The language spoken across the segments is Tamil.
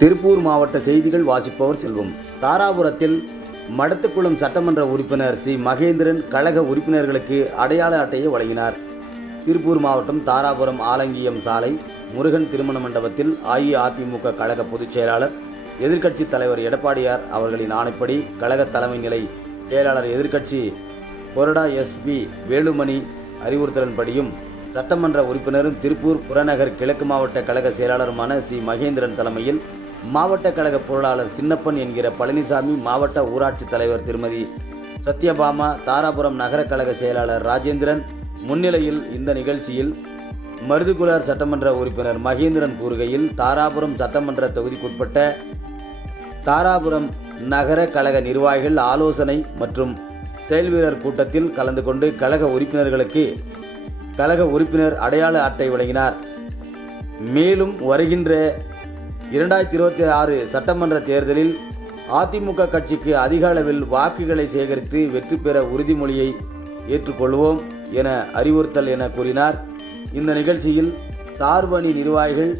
திருப்பூர் மாவட்ட செய்திகள் வாசிப்பவர் செல்வம். தாராபுரத்தில் மடத்துக்குளம் சட்டமன்ற உறுப்பினர் சி. மகேந்திரன் கழக உறுப்பினர்களுக்கு அடையாள அட்டையை வழங்கினார். திருப்பூர் மாவட்டம் தாராபுரம் ஆலங்கியம் சாலை முருகன் திருமண மண்டபத்தில் அஇஅதிமுக கழக பொதுச் செயலாளர் எதிர்க்கட்சி தலைவர் எடப்பாடியார் அவர்களின் ஆணைப்படி கழக தலைமை நிலை செயலாளர் எதிர்க்கட்சி கொரடா எஸ்பி வேலுமணி அறிவுறுத்தலின்படியும் சட்டமன்ற உறுப்பினரும் திருப்பூர் புறநகர் கிழக்கு மாவட்ட கழக செயலாளருமான சி. மகேந்திரன் தலைமையில் மாவட்ட கழக பொருளாளர் சின்னப்பன் என்கிற பழனிசாமி மாவட்ட ஊராட்சி தலைவர் திருமதி சத்யபாமா தாராபுரம் நகர கழக செயலாளர் ராஜேந்திரன் முன்னிலையில் இந்த நிகழ்ச்சியில் மருதுகுலார் சட்டமன்ற உறுப்பினர் மகேந்திரன் கூறுகையில் தாராபுரம் சட்டமன்ற தொகுதிக்குட்பட்ட தாராபுரம் நகர கழக நிர்வாகிகள் ஆலோசனை மற்றும் செயல்வீரர் கூட்டத்தில் கலந்து கொண்டு கழக உறுப்பினர்களுக்கு கழக உறுப்பினர் அடையாள அட்டை வழங்கினார். மேலும் வருகின்ற இரண்டாயிரத்தி இருபத்தி ஆறு சட்டமன்ற தேர்தலில் அதிமுக கட்சிக்கு அதிக அளவில் வாக்குகளை சேகரித்து வெற்றி பெற உறுதிமொழியை ஏற்றுக்கொள்வோம் என அறிவுறுத்தல் என கூறினார். இந்த நிகழ்ச்சியில் சார்பணி நிர்வாகிகள்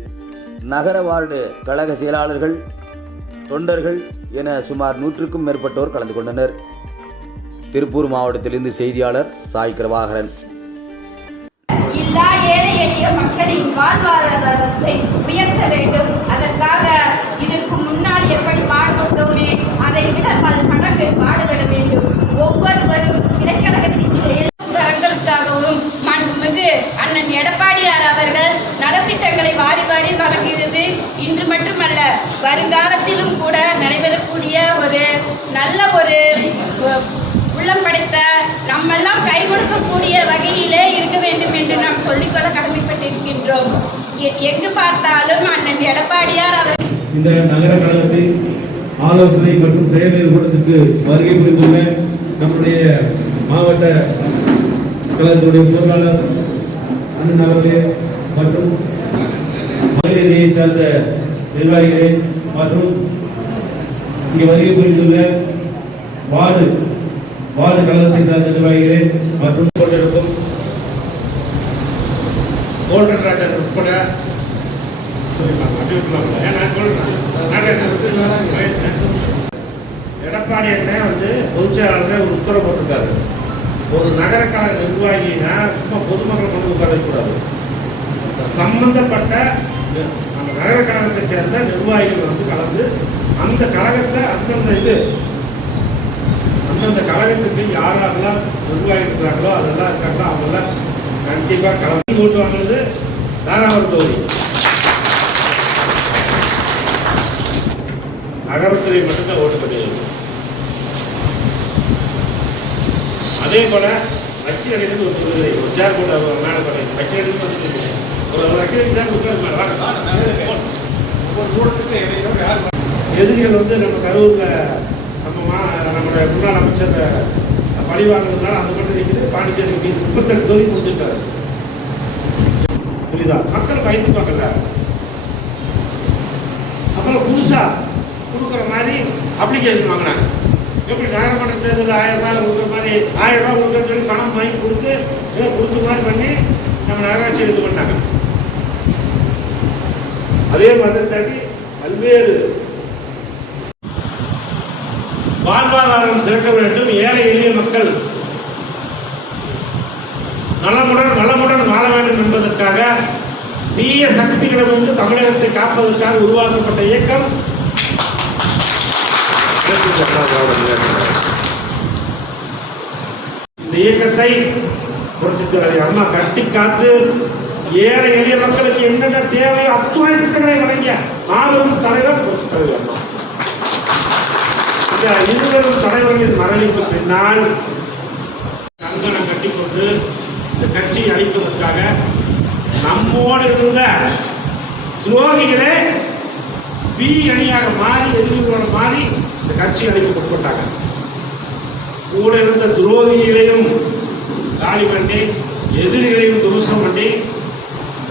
நகர வார்டு கழக செயலாளர்கள் தொண்டர்கள் என சுமார் நூற்றுக்கும் மேற்பட்டோர் கலந்து கொண்டனர். திருப்பூர் மாவட்டத்திலிருந்து செய்தியாளர் சாய் கிருபாகரன் ஏழை எளிய மக்களின் வாழ்வாதாரத்தை உயர்த்த வேண்டும். அதற்காக வாரி வாரி வழங்குகிறது. இன்று மட்டுமல்ல வருங்காலத்திலும் கூட நடைபெறக்கூடிய ஒரு நல்ல ஒரு உள்ளம் படைத்த நம்மெல்லாம் கை கொடுக்கக்கூடிய வகையிலே இருக்க வேண்டும் என்று நாம் சொல்லிக்கொள்ள கடமைப்பட்டிருக்கின்றோம். எங்கு பார்த்தாலும் அண்ணன் எடப்பாடியார் அவர் இந்த நகர கழகத்தின் ஆலோசனை மற்றும் செயல் கூட்டத்திற்கு வருகை புரிந்துள்ள நம்முடைய மாவட்ட கழகத்துடைய பொருளாளர் அண்ணன் அவர்களே மற்றும் மகளிரையை சார்ந்த நிர்வாகிகளே மற்றும் இங்கே வருகை புரிந்துள்ள வார்டு வார்டு கழகத்தை சார்ந்த நிர்வாகிகளே மற்றும் கொண்டிருக்கும் கோல்டன் ராஜன் உட்பட எடப்பாடி அண்ணன் வந்து பொதுச்செயலாளர் ஒரு உத்தரவு போட்டிருக்காரு. ஒரு நகர கழக நிர்வாகினா சும்மா பொதுமக்கள் கொண்டு உட்கார வைக்கக்கூடாது. சம்பந்தப்பட்ட அந்த நகர கழகத்தை சேர்ந்த நிர்வாகிகள் வந்து கலந்து அந்த கழகத்தை அந்தந்த இது அந்தந்த கழகத்துக்கு யார் யாரெல்லாம் நிர்வாகி இருக்கிறாங்களோ அதெல்லாம் இருக்காங்களோ அவங்கெல்லாம் கண்டிப்பாக கலந்து ஓட்டு வாங்கினது தாராவரம் தொகுதி. நகரத்துறை மட்டும்தான் ஓட்டு கிடையாது அதே போல வக்கீல் அணிந்து ஒரு தொகுதி. ஒரு சேர் போட்டு அவங்க மேலே போட வக்கீல் கூட்டத்துக்கு யார் எதிரிகள் வந்து நம்ம கரூர்ல நம்ம மா நம்முடைய முன்னாள் அமைச்சர் பழி வாங்கினதுனால அந்த மட்டும் நிற்குது பாண்டிச்சேரி முப்பத்தெட்டு தொகுதி கொடுத்துட்டாரு புரியுதா? மக்கள் பயந்துப்பாங்கல்ல? அப்புறம் புதுசா கொடுக்குற மாதிரி அப்ளிகேஷன் வாங்கினாங்க. எப்படி நாகமன்ற தேர்தலில் ஆயிரம் ரூபாய் கொடுக்குற மாதிரி ஆயிரம் ரூபாய் கொடுக்குறன்னு சொல்லி பணம் வாங்கி கொடுத்து ஏதோ கொடுத்த மாதிரி பண்ணி நம்ம நகராட்சி இது பண்ணாங்க. அதே மாதிரி தட்டி பல்வேறு வாழ்வாதாரம் சிறக்க வேண்டும் ஏழை எளிய மக்கள் நலமுடன் வளமுடன் வாழ வேண்டும் என்பதற்காக தீய சக்திகளிடமிருந்து தமிழகத்தை காப்பதற்காக உருவாக்கப்பட்ட இயக்கம். இந்த இயக்கத்தை புரட்சித் தலைவர் அம்மா கட்டி காத்து ஏழை எளிய மக்களுக்கு என்னென்ன தேவையோ அத்துணை திட்டங்களை வழங்கிய மாபெரும் தலைவர் தலைவர் இந்த இருவரும் தலைவர்களின் மறைவுக்கு பின்னால் கங்கணம் கட்டிக்கொண்டு இந்த கட்சியை அழிப்பதற்காக நம்மோடு இருந்த துரோகிகளே பி அணியாக மாறி எதிரிகளோட மாறி இந்த கட்சி அழிக்க முற்பட்டாங்க. கூட இருந்த துரோகிகளையும் காலி பண்ணி எதிரிகளையும் துரு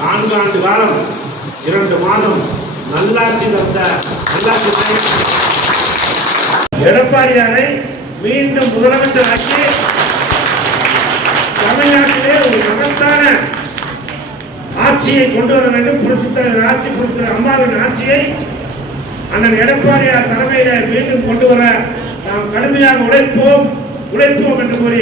நான்காண்டு நான்கு ஆண்டு காலம் இரண்டு மாதம் நல்லாட்சி தந்த நல்லாட்சி எடப்பாடியாரை மீண்டும் முதலமைச்சர் ஆக்கி தமிழ்நாட்டிலே ஒரு மகத்தான ஆட்சியை கொண்டு வர வேண்டும். புரட்சித் ஆட்சி கொடுக்கிற அம்மாவின் ஆட்சியை அண்ணன் எடப்பாடியார் தலைமையில மீண்டும் கொண்டு வர நாம் கடுமையாக உழைப்போம். உழைப்போம் என்று கூறி